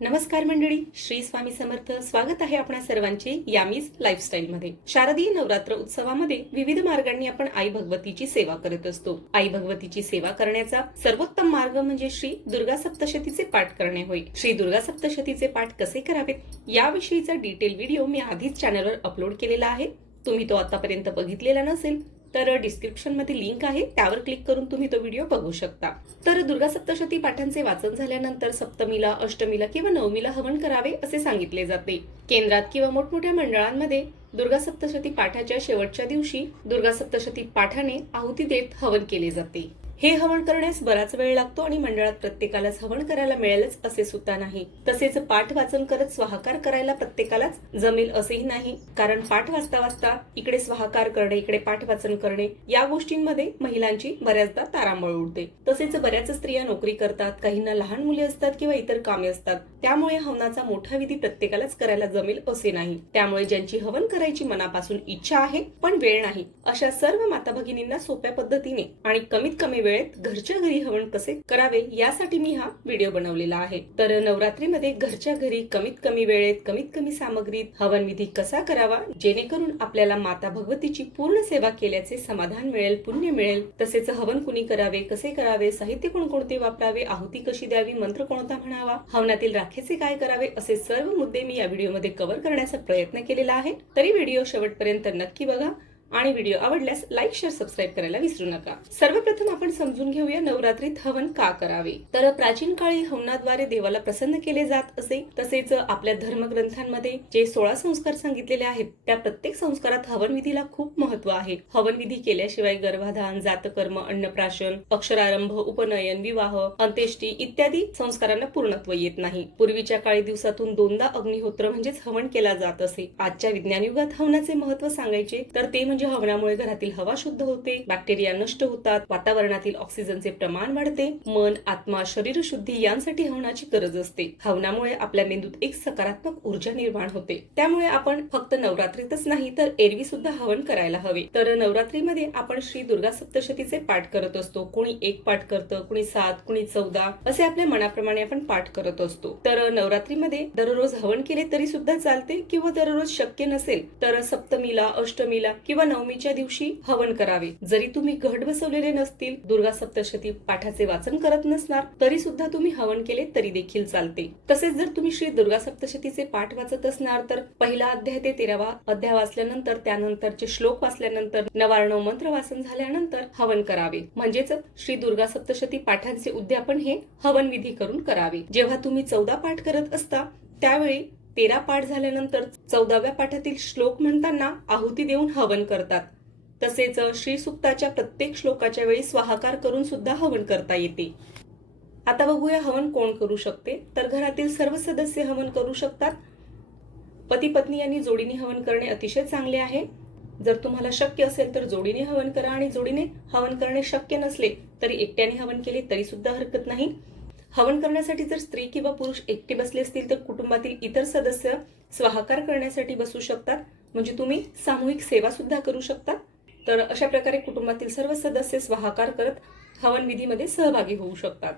नमस्कार मंडळी श्री स्वामी समर्थ. स्वागत आहे आपणा सर्वांचे यामीज लाईफस्टाईल मध्ये. शारदीय नवरात्र उत्सवामध्ये विविध मार्गांनी आपण आई भगवतीची सेवा करत असतो. आई भगवतीची सेवा करण्याचा सर्वोत्तम मार्ग म्हणजे श्री दुर्गा सप्तशतीचे पाठ करणे होय. श्री दुर्गा सप्तशतीचे पाठ कसे करावेत याविषयीचा डिटेल व्हिडिओ मी आधीच चॅनलवर अपलोड केलेला आहे. तुम्ही तो आतापर्यंत बघितलेला नसेल तर डिस्क्रिप्शनमध्ये लिंक आहे. त्यावर क्लिक करून तुम्ही तो व्हिडिओ बघू शकता. तर दुर्गा सप्तशती पाठांचे वाचन झाल्यानंतर सप्तमीला अष्टमीला किंवा नवमीला हवन करावे असे सांगितले जाते. केंद्रात किंवा मोठमोठ्या मंडळांमध्ये दुर्गा सप्तशती पाठाच्या शेवटच्या दिवशी दुर्गा सप्तशती पाठाने आहुती देत हवन केले जाते. हे हवन करण्यास बराच वेळ लागतो आणि मंडळात प्रत्येकालाच हवन करायला मिळेलच असे सुद्धा नाही. तसेच पाठ वाचन करत स्वाहाकार करायला प्रत्येकालाच जमेल असेही नाही. कारण पाठ वाचता वाचता इकडे स्वाहाकार करणे इकडे पाठ वाचन करणे या गोष्टींमध्ये महिलांची बऱ्याचदा तारांबळ उडते. तसेच बऱ्याच स्त्रिया नोकरी करतात काहींना लहान मुले असतात किंवा इतर कामे असतात. त्यामुळे हवनाचा मोठा विधी प्रत्येकालाच करायला जमेल असे नाही. त्यामुळे ज्यांची हवन करायची मनापासून इच्छा आहे पण वेळ नाही. अशा सर्व माता भगिनींना सोप्या पद्धतीने आणि कमीत कमी वेळेत घरच्या घरी हवन कसे करावे यासाठी मी हा व्हिडिओ बनवलेला आहे. तर नवरात्रीमध्ये घरच्या घरी कमीत कमी वेळेत कमीत कमी सामग्रीत हवन विधी कसा करावा जेणेकरून आपल्याला माता भगवतीची पूर्ण सेवा केल्याचे समाधान मिळेल पुण्य मिळेल. तसेच हवन कुणी करावे कसे करावे साहित्य कोणकोणते वापरावे आहुती कशी द्यावी मंत्र कोणता म्हणावा हवनातील राखेचे काय करावे असे सर्व मुद्दे मी या व्हिडिओमध्ये कव्हर करण्याचा प्रयत्न केलेला आहे. तरी व्हिडिओ शेवटपर्यंत नक्की बघा. आणि व्हिडिओ आवडल्यास लाईक शेअर सबस्क्राईब करायला विसरू नका. सर्वप्रथम आपण समजून घेऊया नवरात्रीत हवन का करावे. तर प्राचीन काळी हवनाद्वारे देवाला प्रसन्न केले जात असे तसेच आपल्या धर्मग्रंथांमध्ये जे सोळा संस्कार सांगितलेले आहेत त्या प्रत्येक संस्कारात हवन विधीला खूप महत्त्व आहे. हवन विधी केल्याशिवाय गर्भाधान जातकर्म अन्नप्राशन अक्षरारंभ उपनयन विवाह अंत्येष्टी इत्यादी संस्कारांना पूर्णत्व येत नाही. पूर्वीच्या काळी दिवसातून दोनदा अग्निहोत्र म्हणजेच हवन केला जात असे. आजच्या विज्ञान युगात हवनाचे महत्त्व सांगायचे तर ते म्हणजे हवनामुळे घरातील हवा शुद्ध होते बॅक्टेरिया नष्ट होतात वातावरणातील ऑक्सिजनचे प्रमाण वाढते मन आत्मा शरीर शुद्धी यांसाठी हवनाची गरज असते. हवनामुळे आपल्या मेंदूत एक सकारात्मक ऊर्जा निर्माण होते. त्यामुळे आपण फक्त नवरात्रीतच नाही तर एरवी सुद्धा हवन करायला हवे. तर नवरात्रीमध्ये आपण श्री दुर्गा सप्तशतीचे पाठ करत असतो. कोणी एक पाठ करतं कुणी सात कुणी चौदा असे आपल्या मनाप्रमाणे आपण पाठ करत असतो. तर नवरात्रीमध्ये दररोज हवन केले तरी सुद्धा चालते किंवा दररोज शक्य नसेल तर सप्तमीला अष्टमीला किंवा नवमीच्या दिवशी हवन करावे. जरी तुम्ही घट बसवलेले नसतील दुर्गा सप्तशती पाठाचे वाचन करत नसणार तरी सुद्धा तुम्ही हवन केले तरी देखील चालते. तसेच जर तुम्ही श्री दुर्गा सप्तशतीचे पाठ वाचत असणार तर पहिला अध्याय ते तेरावा अध्याय वाचल्यानंतर त्यानंतरचे श्लोक वाचल्यानंतर नवारणव मंत्र वाचन झाल्यानंतर हवन करावे. म्हणजेच श्री दुर्गा सप्तशती पाठांचे उद्यापन हे हवन विधी करून करावे. जेव्हा तुम्ही चौदा पाठ करत असता त्यावेळी तेरा पाठ झाल्यानंतर चौदाव्या पाठातील श्लोक म्हणताना आहुती देऊन हवन करतात. तसेच श्री सुक्ताच्या प्रत्येक श्लोकाच्या वेळी स्वाहाकार करून सुद्धा हवन करता येते. आता बघूया हवन कोण करू शकते? तर घरातील सर्व सदस्य हवन करू शकतात. पती पत्नी यांनी जोडीने हवन करणे अतिशय चांगले आहे. जर तुम्हाला शक्य असेल तर जोडीने हवन करा आणि जोडीने हवन करणे शक्य नसले तरी एकट्याने हवन केले तरी सुद्धा हरकत नाही. हवन करण्यासाठी जर स्त्री किंवा पुरुष एकटे बसले असतील तर कुटुंबातील इतर सदस्य स्वाहाकार करण्यासाठी बसू शकतात. म्हणजे तुम्ही सामूहिक सेवा सुद्धा करू शकता. तर अशा प्रकारे कुटुंबातील सर्व सदस्य स्वाहाकार करत हवन विधीमध्ये सहभागी होऊ शकतात.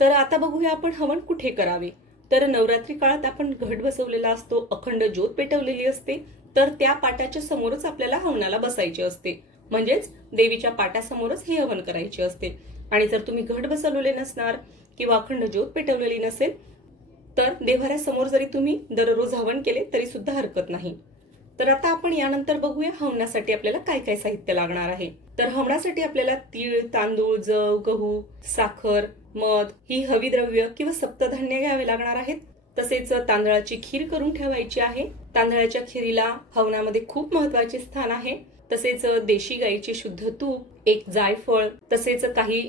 तर आता बघूया आपण हवन कुठे करावे. तर नवरात्री काळात आपण घट बसवलेला असतो अखंड ज्योत पेटवलेली असते. तर त्या पाटाच्या समोरच आपल्याला हवनाला बसायचे असते. म्हणजेच देवीच्या पाटासमोरच हे हवन करायचे असते. आणि जर तुम्ही घट बसवलेले नसणार किंवा अखंड ज्योत पेटवलेली नसेल तर देव्हाऱ्यासमोर जरी तुम्ही दररोज हवन केले तरी सुद्धा हरकत नाही. तर आता आपण यानंतर बघूया हवनासाठी आपल्याला काय काय साहित्य लागणार आहे. तर हवनासाठी आपल्याला तीळ तांदूळ जव गहू साखर मध ही हवी द्रव्य किंवा सप्तधान्य घ्यावे लागणार आहेत. तसेच तांदळाची खीर करून ठेवायची आहे. तांदळाच्या खिरीला हवनामध्ये खूप महत्त्वाचे स्थान आहे. तसेच देशी गाईचे शुद्ध तूप एक जायफळ तसेच काही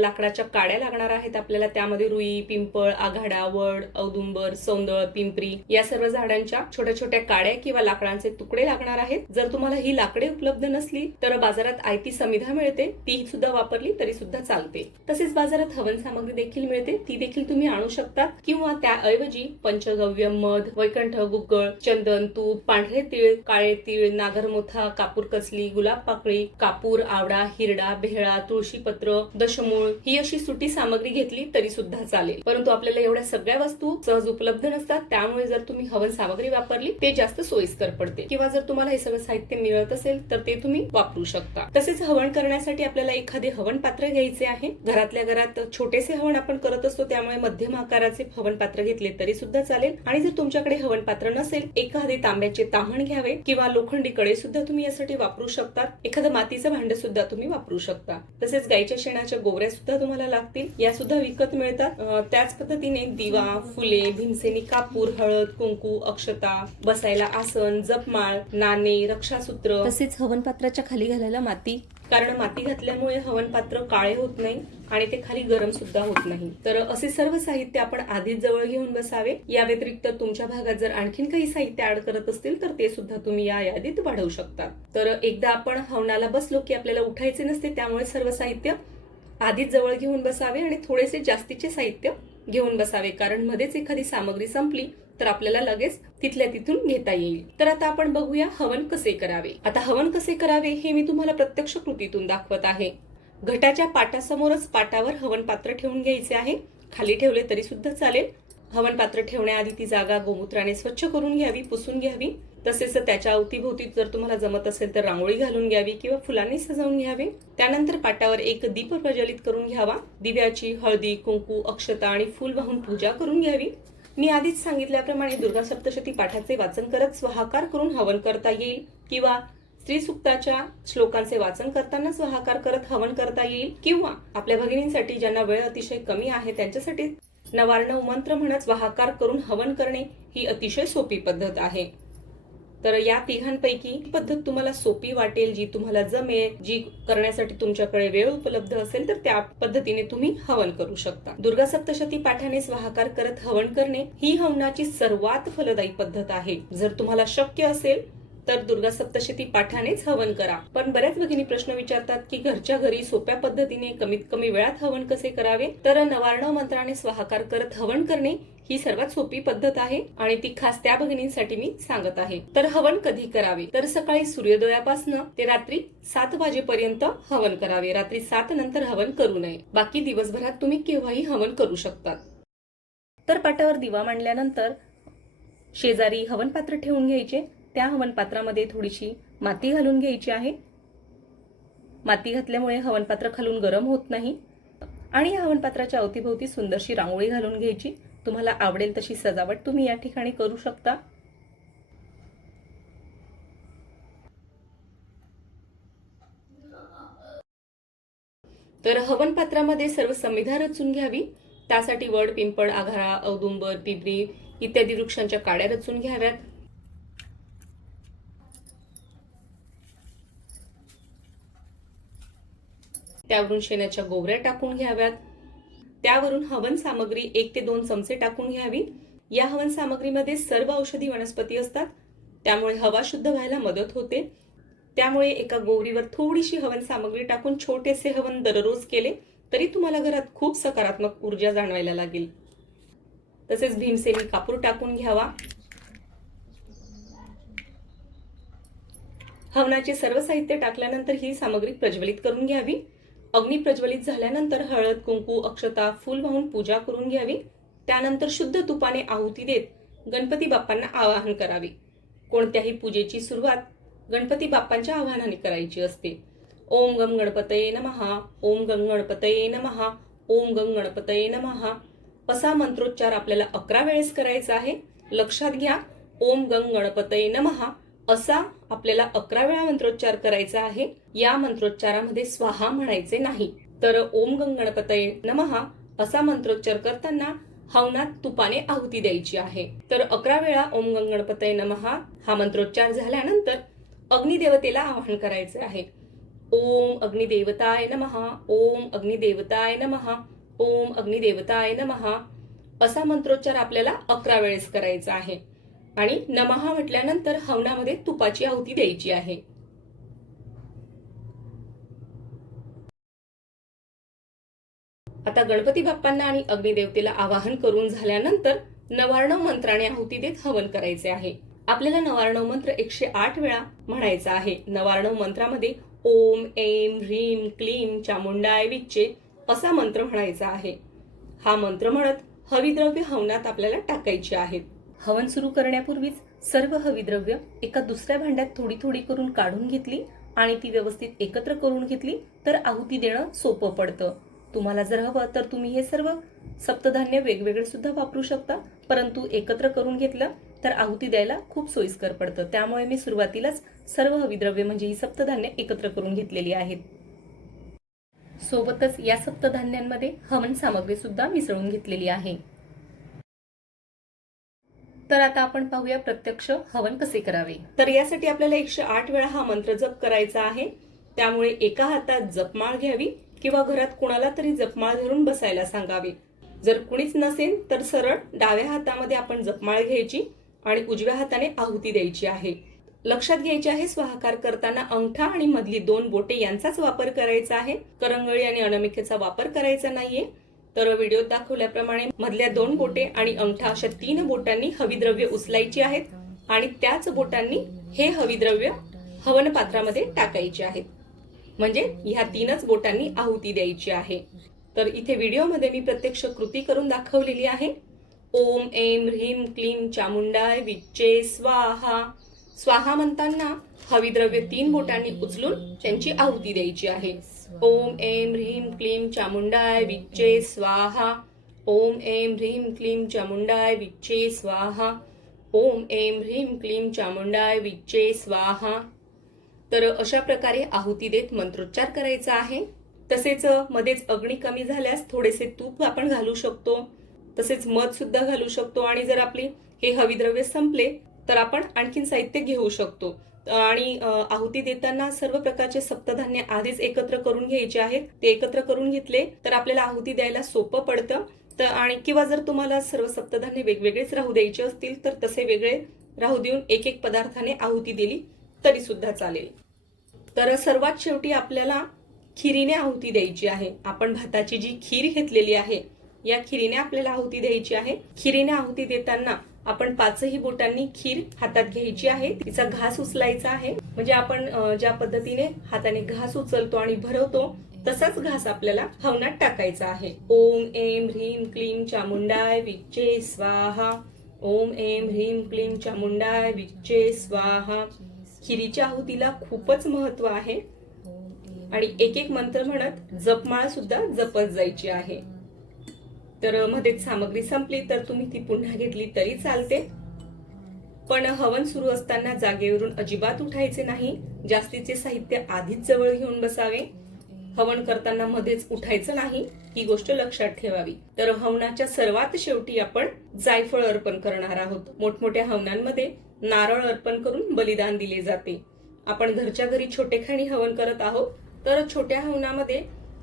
लाकडाच्या काड्या लागणार आहेत आपल्याला. त्यामध्ये रुई पिंपळ आघाडा वड औदुंबर सौंदळ पिंपरी या सर्व झाडांच्या छोट्या छोट्या काड्या किंवा लाकडांचे तुकडे लागणार आहेत. जर तुम्हाला ही लाकडे उपलब्ध नसली तर बाजारात आयती समिधा मिळते. ती सुद्धा वापरली तरी सुद्धा चालते. तसेच बाजारात हवन सामग्री देखील मिळते. ती देखील तुम्ही आणू शकता किंवा त्याऐवजी पंचगव्य मध वैकंठ गुग्गळ चंदन तूप पांढरे तीळ काळे तीळ नागरमोथा कापूर कसली गुलाब पाकळी कापूर आवडा हिरडा भेळा तुळशीपत्र दशमूळ ही अशी सुटी सामग्री घेतली तरी सुद्धा चालेल. परंतु आपल्याला एवढ्या सगळ्या वस्तू सहज उपलब्ध नसतात त्यामुळे जर तुम्ही हवन सामग्री वापरली ते जास्त सोयीस्कर पडते. किंवा जर तुम्हाला हे सगळं साहित्य मिळत असेल तर ते तुम्ही वापरू शकता. तसेच हवन करण्यासाठी आपल्याला एखादे हवन पात्र घ्यायचे आहे. घरातल्या घरात छोटेसे हवन आपण करत असतो त्यामुळे मध्यम आकाराचे हवन पात्र घेतले तरी सुद्धा चालेल. आणि जर तुमच्याकडे हवन पात्र नसेल एखादे तांब्याचे ताम्हण घ्यावे किंवा लोखंडी कडे सुद्धा तुम्ही यासाठी वापरू शकता. एखादं मातीचं भांड सुद्धा तुम्ही वापरू शकता. तसेच गाईच्या शेणाच्या गोवऱ्या सुद्धा तुम्हाला लागतील. या सुद्धा विकत मिळतात. त्याच पद्धतीने दिवा फुले भीमसेनी कापूर हळद कुंकू अक्षता बसायला आसन जपमाळ नाणे रक्षासूत्र. तसेच हवन पात्राच्या खाली घालायला माती. कारण माती घातल्यामुळे हवन पात्र काळे होत नाही आणि ते खाली गरम सुद्धा होत नाही. तर असे सर्व साहित्य आपण आधीच जवळ घेऊन बसावे. या व्यतिरिक्त तुमच्या भागात जर आणखीन काही साहित्य ऍड करत असतील तर ते सुद्धा तुम्ही या यादीत वाढवू शकता. तर एकदा आपण हवनाला बसलो की आपल्याला उठायचे नसते त्यामुळे सर्व साहित्य आधीच जवळ घेऊन बसावे आणि थोडेसे जास्तीचे साहित्य घेऊन बसावे. कारण मध्येच एखादी सामग्री संपली तर आपल्याला लगेच तिथल्या तिथून घेता येईल. तर आता आपण बघूया हवन कसे करावे. आता हवन कसे करावे हे मी तुम्हाला प्रत्यक्ष कृतीतून दाखवत आहे. घटाच्या पाटासमोरच पाटावर हवन पात्र ठेवून घ्यायचे आहे. खाली ठेवले तरी सुद्धा चालेल. हवन पात्र ठेवण्याआधी ती जागा गोमूत्राने स्वच्छ करून घ्यावी पुसून घ्यावी. तसेच त्याच्या अवतीभोवती जर तुम्हाला जमत असेल तर रांगोळी घालून घ्यावी किंवा फुलांनी सजवून घ्यावे. त्यानंतर पाटावर एक दीप प्रज्वलित करून घ्यावा. दिव्याची हळदी कुंकू अक्षता आणि फुल वाहून पूजा करून घ्यावी. मी आधीच सांगितल्याप्रमाणे दुर्गा सप्तशती पाठाचे वाचन करत स्वहाकार करून हवन करता येईल किंवा स्त्री सुक्ताच्या श्लोकांचे वाचन करताना स्वहाकार करत हवन करता येईल किंवा आपल्या भगिनींसाठी ज्यांना वेळ अतिशय कमी आहे त्यांच्यासाठी नवार्णव मंत्र म्हणत स्वहाकार करून हवन करणे ही अतिशय सोपी पद्धत आहे. तर या तिघांपैकी पद्धत तुम्हाला सोपी वाटेल जी तुम्हाला जमेल जी करण्यासाठी तुमच्याकडे वेळ उपलब्ध असेल तर त्या पद्धतीने तुम्ही हवन करू शकता. दुर्गा सप्तशती पाठाने स्वाहाकार करत हवन करणे ही हवनाची सर्वात फलदायी पद्धत आहे. जर तुम्हाला शक्य असेल तर दुर्गा सप्तशती पाठानेच हवन करा. पण बऱ्याच भगिनी प्रश्न विचारतात की घरच्या घरी सोप्या पद्धतीने कमीत कमी वेळात हवन कसे करावे? तर नवारण मंत्राने स्वाहाकार करत हवन करणे ही सर्वात सोपी पद्धत आहे आणि ती खास त्या भगिनींसाठी मी सांगत आहे. तर हवन कधी करावे? तर सकाळी सूर्योदयापासून ते रात्री सात वाजेपर्यंत हवन करावे. रात्री सात नंतर हवन करू नये. बाकी दिवसभरात तुम्ही केव्हाही हवन करू शकतात. तर पाटावर दिवा मांडल्यानंतर शेजारी हवन पात्र ठेवून घ्यायचे. त्या हवन पात्रामध्ये थोडीशी माती घालून घ्यायची आहे. माती घातल्यामुळे हवनपात्र खालून गरम होत नाही. आणि या हवनपात्राच्या अवतीभोवती सुंदरशी रांगोळी घालून घ्यायची. तुम्हाला आवडेल तशी सजावट तुम्ही या ठिकाणी करू शकता. तर हवन पात्रामध्ये सर्व संविधा रचून घ्यावी. त्यासाठी वड पिंपळ आघारा औदुंबर पिबरी इत्यादी वृक्षांच्या काड्या रचून घ्याव्यात. त्यावरून शेणाच्या गोवऱ्या टाकून घ्याव्यात. त्यावरून हवन सामग्री एक ते दोन चमचे टाकून घ्यावी. या हवन सामग्रीमध्ये सर्व औषधी वनस्पती असतात. त्यामुळे हवा शुद्ध व्हायला मदत होते. त्यामुळे एका गोवरीवर थोडीशी हवन सामग्री टाकून छोटेसे हवन दररोज केले तरी तुम्हाला घरात खूप सकारात्मक ऊर्जा जाणवायला लागेल. तसेच भीमसेनी कापूर टाकून घ्यावा. हवनाचे सर्व साहित्य टाकल्यानंतर ही सामग्री प्रज्वलित करून घ्यावी. अग्नी प्रज्वलित झाल्यानंतर हळद कुंकू अक्षता फुल वाहून पूजा करून घ्यावी. त्यानंतर शुद्ध तुपाने आहुती देत गणपती बाप्पांना आवाहन करावे. कोणत्याही पूजेची सुरुवात गणपती बाप्पांच्या आवाहनाने करायची असते. ओम गम गणपतये नमहा ओम गंग गणपतये नमहा ओम गंग गणपतये नमहा असा मंत्रोच्चार आपल्याला अकरा वेळेस करायचा आहे. लक्षात घ्या. ओम गंग गणपतये नमहा असा आपल्याला अकरा वेळा मंत्रोच्चार करायचा आहे. या मंत्रोच्चारामध्ये स्वाहा म्हणायचे नाही. तर ओम गंगणपतये नमहा असा मंत्रोच्चार करताना हवनात तुपाने आहुती द्यायची आहे. तर अकरा वेळा ओम गंगणपतये नमहा हा मंत्रोच्चार झाल्यानंतर अग्निदेवतेला आवाहन करायचे आहे. ओम अग्निदेवताय नमहा ओम अग्निदेवताय नमहा ओम अग्निदेवताय नमहा असा मंत्रोच्चार आपल्याला अकरा वेळेस करायचा आहे. आणि नमहा म्हटल्यानंतर हवनामध्ये तुपाची आहुती द्यायची आहे. आता गणपती बाप्पांना आणि अग्निदेवतेला आवाहन करून झाल्यानंतर नवार्णव मंत्राने आहुती देत हवन करायचे आहे. आपल्याला नवार्णव मंत्र एकशे आठ वेळा म्हणायचा आहे. नवार्णव मंत्रामध्ये ओम एम ह्रीम क्लीम चामुंडाय विच्चे असा मंत्र म्हणायचा आहे. हा मंत्र म्हणत हविद्रव्य हवनात आपल्याला टाकायची आहेत. हवन सुरू करण्यापूर्वीच सर्व हविद्रव्य एका दुसऱ्या भांड्यात थोडी थोडी करून काढून घेतली आणि ती व्यवस्थित एकत्र करून घेतली तर आहुती देणं सोपं पडतं. तुम्हाला जर हवं तर तुम्ही हे सर्व सप्तधान्य वेगवेगळे सुद्धा वापरू शकता परंतु एकत्र करून घेतलं तर आहुती द्यायला खूप सोयीस्कर पडतं. त्यामुळे मी सुरुवातीलाच सर्व हविद्रव्य म्हणजे ही सप्तधान्य एकत्र करून घेतलेली आहेत. सोबतच या सप्तधान्यांमध्ये हवन सामग्री सुद्धा मिसळून घेतलेली आहे. तर आता आपण पाहूया प्रत्यक्ष हवन कसे करावे. तर यासाठी आपल्याला एकशे आठ वेळा हा मंत्र जप करायचा आहे. त्यामुळे एका हातात जपमाळ घ्यावी किंवा घरात कुणाला तरी जपमाळ धरून बसायला सांगावे. जर कुणीच नसेल तर सरळ डाव्या हातामध्ये आपण जपमाळ घ्यायची आणि उजव्या हाताने आहुती द्यायची आहे. लक्षात घ्यायचे आहे स्वाहाकार करताना अंगठा आणि मधली दोन बोटे यांचाच वापर करायचा आहे. करंगळी आणि अनामिकेचा वापर करायचा नाहीये. तर व्हिडिओत दाखवल्याप्रमाणे मधल्या दोन बोटे आणि अंगठा अशा तीन बोटांनी हविद्रव्य उचलायची आहेत आणि त्याच बोटांनी हे हविद्रव्य हवन पात्रामध्ये टाकायचे आहेत. म्हणजे ह्या तीनच बोटांनी आहुती द्यायची आहे. तर इथे व्हिडिओमध्ये मी प्रत्यक्ष कृती करून दाखवलेली आहे. ओम एम ह्रीम क्लीम चामुंडाय विच्चे स्वाहा. स्वाहा म्हणताना हविद्रव्य तीन बोटांनी उचलून त्यांची आहुती द्यायची आहे. ओम ऐं ह्रीं क्लीं चामुंडाय विच्चे स्वाहा। ओम ऐं ह्रीं क्लीं चामुंडाय विच्चे स्वाहा। ओम ऐं ह्रीं क्लीं चामुंडाय विच्चे स्वाहा। तर अशा प्रकारे आहुती देत मंत्रोच्चार करायचा आहे. तसेच मध्येच अग्नी कमी झाल्यास थोडेसे तूप आपण घालू शकतो. तसेच मध सुद्धा घालू शकतो. आणि जर आपली हे हविद्रव्य संपले तर आपण आणखीन साहित्य घेऊ शकतो. आणि आहुती देताना सर्व प्रकारचे सप्तधान्य आधीच एकत्र करून घ्यायचे आहेत. ते एकत्र करून घेतले तर आपल्याला आहुती द्यायला सोपं पडतं. तर आणि किंवा जर तुम्हाला सर्व सप्तधान्य वेगवेगळेच राहू द्यायचे असतील तर तसे वेगळे राहू देऊन एक एक पदार्थाने आहुती दिली तरी सुद्धा चालेल. तर सर्वात शेवटी आपल्याला खिरीने आहुती द्यायची आहे. आपण भाताची जी खीर घेतलेली आहे या खिरीने आपल्याला आहुती द्यायची आहे. खिरीने आहुती देताना आपण पाचही बोटांनी खीर हातात घ्यायची आहे. तिचा घास उचलायचा आहे. म्हणजे आपण ज्या पद्धतीने हाताने घास उचलतो आणि भरवतो तसाच घास आपल्याला हवनात टाकायचा आहे. ओम एम ह्रीम क्लीम चामुंडाय विच्चे स्वाहा. ओम एम ह्रीम क्लीम चामुंडाय विच्चे स्वाहा. खिरीच्या आहुतीला खूपच महत्त्व आहे. आणि एक एक मंत्र म्हणत जपमाळ सुद्धा जपत जायची आहे. तर मध्येच सामग्री संपली तर तुम्ही ती पुन्हा घेतली तरी चालते. पण हवन सुरू असताना जागेवरून अजिबात उठायचे नाही. जास्तीचे साहित्य आधीच जवळ घेऊन बसावे. हवन करताना मध्येच उठायचं नाही ही गोष्ट लक्षात ठेवावी. तर हवनाच्या सर्वात शेवटी आपण जायफळ अर्पण करणार आहोत. मोठमोठ्या हवनांमध्ये नारळ अर्पण करून बलिदान दिले जाते. आपण घरच्या घरी छोटेखानी हवन करत आहोत तर छोट्या हवनामध्ये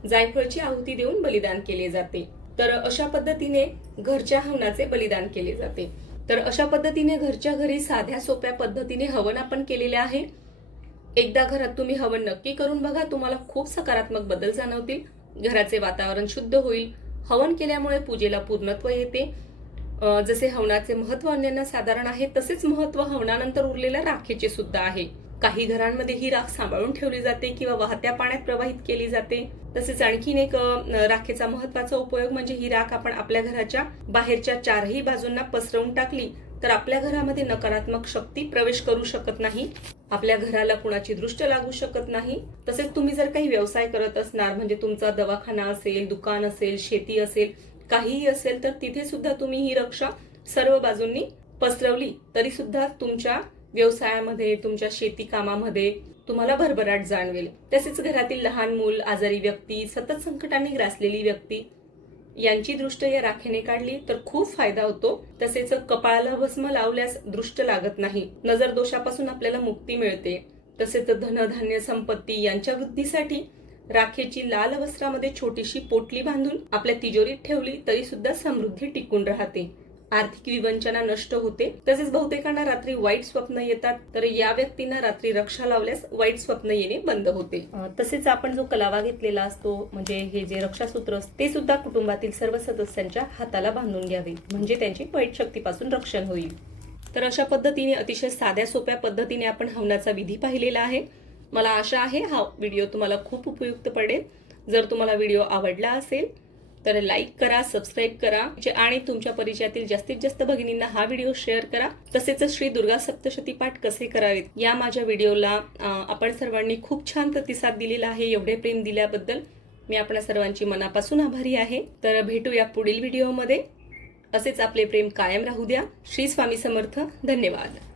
जायफळची आहुती देऊन बलिदान केले जाते. तर अशा पद्धतीने घरच्या हवनाचे बलिदान केले जाते. तर अशा पद्धतीने घरच्या घरी साध्या सोप्या पद्धतीने हवन आपण केलेले आहे. एकदा घरात तुम्ही हवन नक्की करून बघा तुम्हाला खूप सकारात्मक बदल जाणवतील. घराचे वातावरण शुद्ध होईल. हवन केल्यामुळे पूजेला पूर्णत्व येते. जसे हवनाचे महत्त्व अन्यांना साधारण आहे तसेच महत्त्व हवनानंतर उरलेल्या राखेचे सुद्धा आहे. काही घरांमध्ये ही राख सांभाळून ठेवली जाते किंवा वाहत्या पाण्यात प्रवाहित केली जाते. तसेच आणखीन एक राखेचा महत्त्वाचा उपयोग म्हणजे ही राख आपण आपल्या घराच्या बाहेरच्या चारही बाजूंना पसरवून टाकली तर आपल्या घरामध्ये नकारात्मक शक्ती प्रवेश करू शकत नाही. आपल्या घराला कुणाची दृष्ट लागू शकत नाही. तसेच तुम्ही जर काही व्यवसाय करत असणार म्हणजे तुमचा दवाखाना असेल दुकान असेल शेती असेल काहीही असेल तर तिथे सुद्धा तुम्ही ही रक्षा सर्व बाजूंनी पसरवली तरी सुद्धा तुमच्या व्यवसायामध्ये तुमच्या शेती कामामध्ये तुम्हाला भरभराट जाणवेल. तसेच घरातील लहान मूल आजारी व्यक्ती सतत संकटाने ग्रासलेली व्यक्ती यांची दृष्ट या राखेने काढली तर खूप फायदा होतो. तसेच कपाळाला भस्म लावल्यास दृष्ट लागत नाही. नजर दोषापासून आपल्याला मुक्ती मिळते. तसेच धनधान्य संपत्ती यांच्या वृद्धीसाठी राखेची लाल वस्त्रामध्ये छोटीशी पोटली बांधून आपल्या तिजोरीत ठेवली तरी सुद्धा समृद्धी टिकून राहते. आर्थिक विवंचना नष्ट होते. तसेच बहुतेकांना रात्री वाईट स्वप्न येतात तर या व्यक्तींना रात्री रक्षा लावल्यास वाईट स्वप्न येणे बंद होते. तसेच आपण जो कलावा घेतलेला असतो म्हणजे हे जे रक्षासूत्र असते ते सुद्धा कुटुंबातील सर्व सदस्यांच्या हाताला बांधून घ्यावे. म्हणजे त्यांची वाईट शक्तीपासून रक्षण होईल. तर अशा पद्धतीने अतिशय साध्या सोप्या पद्धतीने आपण हवनाचा विधी पाहिलेला आहे. मला आशा आहे हा व्हिडिओ तुम्हाला खूप उपयुक्त पडेल. जर तुम्हाला व्हिडिओ आवडला असेल तर लाईक करा सबस्क्राईब करा जे- आणि तुमच्या परिचयातील जास्तीत जास्त भगिनींना हा व्हिडिओ शेअर करा. तसेच श्री दुर्गा सप्तशती पाठ कसे करावेत? या माझ्या व्हिडिओला आपण सर्वांनी खूप छान प्रतिसाद दिलेला आहे एवढे प्रेम दिल्याबद्दल. मी आपणा सर्वांची मनापासून आभारी आहे. तर भेटूया पुढील व्हिडिओमध्ये असेच आपले प्रेम कायम राहू द्या. श्री स्वामी समर्थ धन्यवाद.